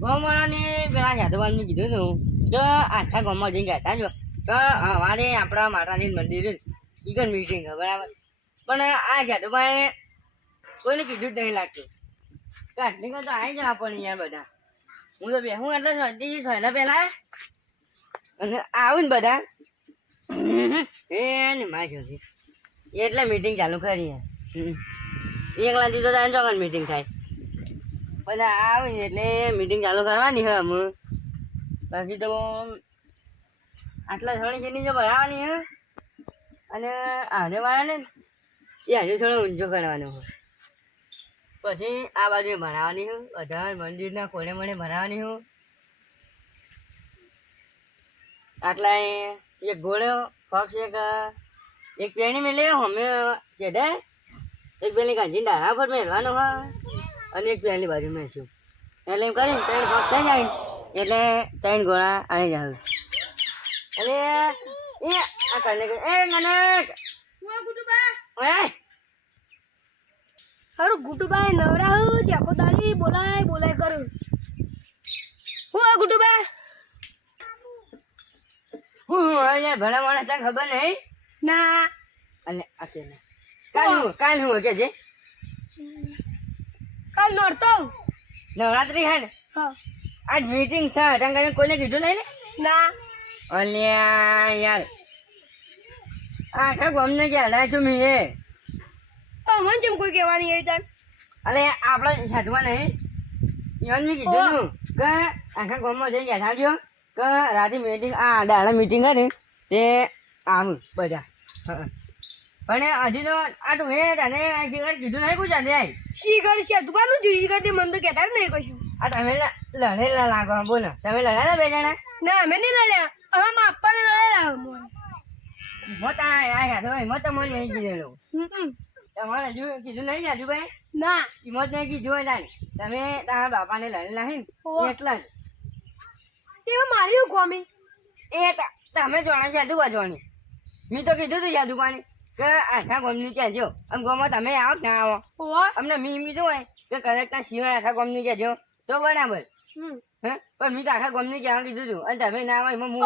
ગોમાળાની પેલા યાદવાનનું કીધું હતું તો આખા ગામમાં જઈને કહેતા જો તો અમારે આપણા માતાજી મંદિર ઈગન મીટિંગ બરાબર પણ આ યાદવાએ કોઈને કીધું જ નહીં લાગતું આટલી તો આવી જા આપણને અહીંયા બધા હું તો બેહું એટલે શરદી સહેલા પહેલા અને આવું ને બધા. એ ને માં જોતી એટલે મીટિંગ ચાલુ કરી એકલા તો તારે ચોકન મીટિંગ થાય. બધા આવે એટલે મીટિંગ ચાલુ કરવાની હે હું બાકી તો આટલા થોડી જેની જો ભરાવાની હે. અને આને વાળાને એ હજુ થોડો ઊંચો કરવાનો હોય પછી આ બાજુ ભરાવાની હું. અઢાર મંદિરના કોને મને ભરાવાની હું. આટલા એક ઘોડો ફક્સ એક એક પેણી મેલે અમે ચેડે એક પેલી કાંજી ડાળા પર મેળવાનો હા. અને એક પેલી બાજુ મેળશું. એટલે એમ કરીને ત્રણ ફક્સ થઈ જાય. એટલે ત્રણ ઘોડા આવી જાય અને એ આ કને એ નનક! ઓય! હારું ગુટુબા નવરાવ ત્યાકો દાડી બોલાય બોલાય કરું હું આ ગુટુબા? હું અહીંયા ભલા માણસ તને ખબર નહીં? ના. અને આ ના. કાલ હું કાલ હું કે છે? કાલ નોરતો. નવરાત્રી હે ને? હા. આજ મીટિંગ છે તને કઈ કોઈને કીધું નહીં ને? ના. અલ્યા યાર. આખા ગમને ગયા હલાય છું મી તો મને જેમ કોઈ કહેવાની એવી તાર અલે આપણે સાધવા નહીં મેં કીધું કે આખા ગામમાં જઈને બેઠા છો કે રાતે મીટિંગ આ દાડા મીટિંગ હતી તે આમ બધા. હં. પણ હજી તો આ તું હે તને શિખર કીધું નહીં કોઈ જાતે શિખર છે? દુકાનનું જોઈ શિખર તે મને તો કહેતા જ નહીં કશું. આ તમે લડેલા લાગો બોલો. તમે લડ્યા હતા બે જણા? ના અમે નહીં લડ્યા. અમે મારા આપવાને લડેલા. મોટા આ તો ભાઈ મોટા મને નહીં કીધેલું. તમારે હજુ કીધું નહીં રાજુભાઈ ના. કિંમત નહીં કીધું હોય તમે તારા બાપાને લડેલા હે એટલા જ. તેમાં મારી ગોમી? એ તમે જોણા સાધુ બાજવાની મેં તો કીધું તું સાધુ પાણી કે આખા ગોમની કહેજો. આમ ગોમાં તમે આવો ના આવો? અમને મી કીધું હોય કે કરેક્ટના સિવાય આખા ગોમની કહેજો. તો બરાબર. હે? પણ મેં તો આખા ગોમની કહેવા કીધું હતું અને તમે ના આવો એમાં હું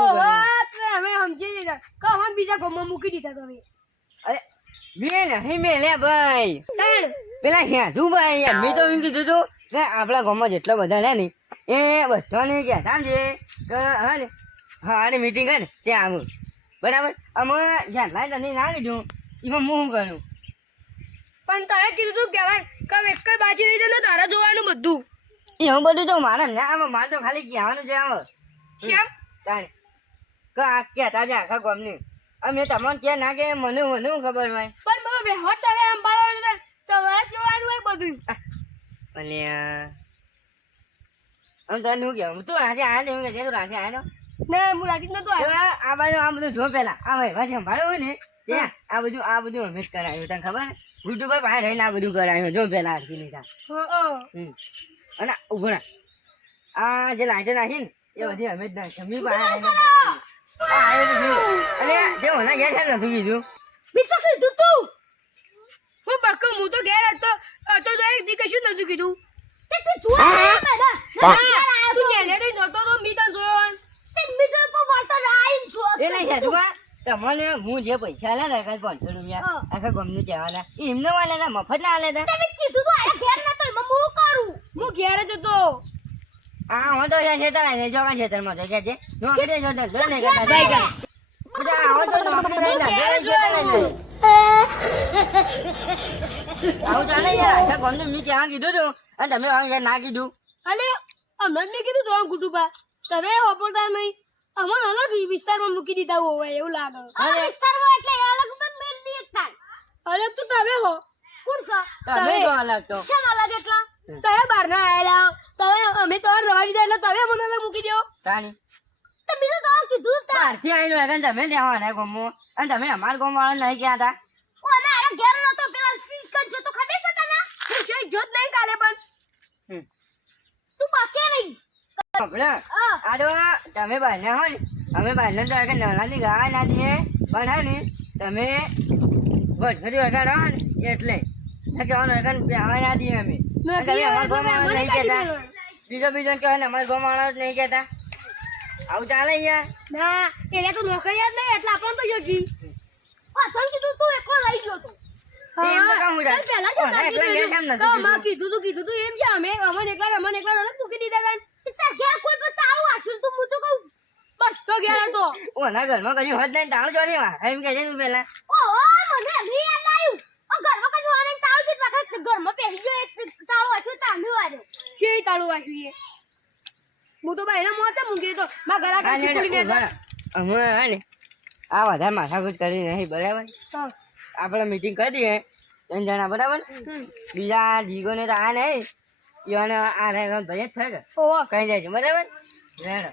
અમે સમજી લીધા. કે અમે બીજા ગોમમાં મૂકી દીધા તમે. અરે મેં નહીં મેલ્યા ભાઈ. તણ. પેલા સાધુ ભાઈ મેં તો એમ કીધું હતું કે આપણા ગામમાં જેટલા બધા છે ને એ બધાને કહેતા સમજે કે હા ને હા અને મીટિંગ હે ને ત્યાં આવું. બરાબર? અમે જેટલા તને ના કીધું એમાં હું શું કરું પણ તારે કીધું તું કહેવાય કે એક જ બાજી રહી જાય ને તારે જોવાનું બધું. એવું બધું તો મારે ના આવે મારે તો ખાલી કહેવાનું છે આવે શ્યામ તારે કે આ કહેતા છે આખા ગામની. અમે તમને ક્યાં ના કે મને મને ખબર હોય. પણ બહુ વેહટ તમે આમ છે તમારે જોવાનું હોય બધું. અને આમ તને શું કહેવું તું રાતે આવ્યો ને એવું કે તું રાતે આવ્યો ના. હું રાજી નતો આવ્યો. આ બાજુ આ બધું જો પેલા. આ ભાઈ ભાઈ સંભાળ્યું હોય ને ત્યાં આ બધું આ બધું અમે જ કરાયું તને ખબર ગુડુભાઈ પાસે રહીને આ બધું કરાયું જો પેલા આખી નહીં હમ. અને ઉભણા આ જે લાઈટો નાખી ને એ બધી અમે જ નાખી. પાસે તમને હું જે પૈસા આલ્યા ને કાંઈ પાંચસો રૂપિયા આખા ગમનું કહેવાના એમને મફત ના તો ઘેર નતો હા હું તો ત્યાં ખેતર આવીને ચોકા ખેતરમાં તો કે છે. નોકરી જો તો ને કરતા ભાઈ કર બધા આવો છો નોકરી લઈને ઘરે ખેતર લઈને આવું ચાલે યાર આખા ગમનું મેં ક્યાં કીધું તું. અને તમે આવું ના કીધું. અલે હમણાં જ મેં કીધું તો કુટુંબા તમે વાપરતા નહીં અમને અલગ વિસ્તારમાં મૂકી દીધા હોય એવું લાગે. અરે. વિસ્તારમાં એટલે અલગ પણ મેલ દી એકતા અલગ તો તમે હો. કોણ સા તમે જો અલગ તો. કેમ અલગ એટલા? તમે બહાર ના આયેલા તમે અમે તમારે રવા દીધા એટલે તમે મને મૂકી દો તાની તો બીજું તો. કીધું બહારથી આવીને લગન તમે લેવાના ગોમો અને તમે અમાર ગોમ વાળા નહીં ગયા હતા. મારા ઘેર નતો પેલા સ્પીકર જો તો ખબર છે તને? હું જોત નહીં કાલે પણ. તું પાકે નહીં. સાંભળો. હા. આ તો તમે બહારના હો ને. અમે બહારના તો નાના ની ગાવા ના દઈએ પણ હે ને તમે વર્ષોથી વગાડો હો ને. એટલે. ના કહેવાનું વગાડ બેહવા ના દઈએ અમે. ના, તમે અમારા ગામ નહીં કહેતા. બીજો બીજો કહેવાય ને અમારા ગામ વાળા જ નહીં કહેતા આવું ચાલે યાર ના એને તો નોકરિયાત નહીં એટલે આપણને તો યોગી પાછળ કીધું તું એકલો રહી ગયો તો. તે એમ તો કહું. છું. ચાલ પહેલા શું કોને છે તાળું હું તો ભાઈ મોતે મૂકી તો મા ઘરા આ કાચી ને કુડી ને અમે હે ને આ બધા માથાકૂટ કરી નહીં બરાબર? આપણે મીટિંગ કરી દઈએ ત્રણ જણા બરાબર? બીજા જીગોને તો આ નહીં ઈઓને આ રહે ભાઈ જ થાય કે ઓહો. કઈ જાય છે બરાબર? રેડો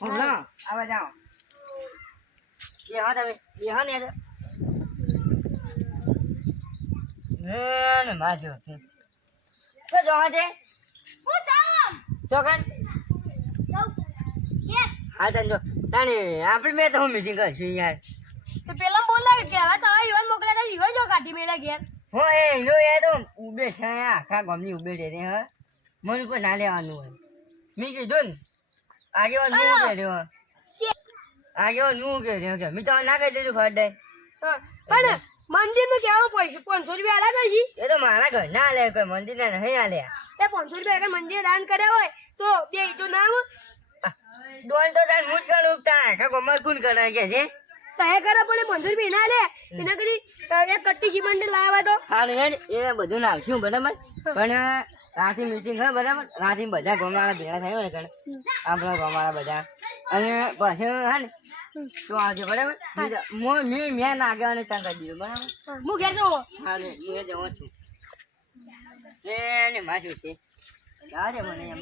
હમણો આવા જાઓ. તમે. ને યાર. ને ને માજો જોવા છે હું જાઉં ચોકન હા તને જો. તાણે આપણે બે તો મીટિંગ કરશું યાર? તો પેલા બોલ લાગે કે હવે તારા યુવાન મોકલ્યા તા યુવાન જો કાઢી મેળા ઘેર. હો એ યો યાર ઉભે છે આખા ગામની ઉબે રે હ. મને પણ ના લેવાનું હોય. મેં કીધું ને આગેવાન હું કે રહ્યો આગેવાન હું કે રહ્યો કે મેં તો ના કહી દીધું ફરડે હા, પણ મંદિરનું કેવું પૈસા પાંચસો રૂપિયા આલા નથી એ તો મારા ઘર ના લે કોઈ મંદિર ના નહીં આલે એ પાંચસો રૂપિયા અગર મંદિરે દાન કર્યા હોય તો બે તો ના આવે દોન તો તાર મૂજ ગણ ઉપતા આખા ગામમાં કુલ કરે કે છે કહે કરે પણ પાંચસો રૂપિયા ના લે એના કરી એક કટ્ટી સિમેન્ટ લાવ્યા તો હા હેડ એ બધું નાખશું બરાબર પણ રાતે મીટિંગ હોય બરાબર રાતે બધા ગોમાળા ભેગા થયા હોય આપણા ગોમાળા બધા અને પછી હા ને તું આવજો બરાબર મો- મેં મેં દીધું બરાબર હું ઘેર જવું હા ને હું એ છું ને માથું છે જાજે મને એમ.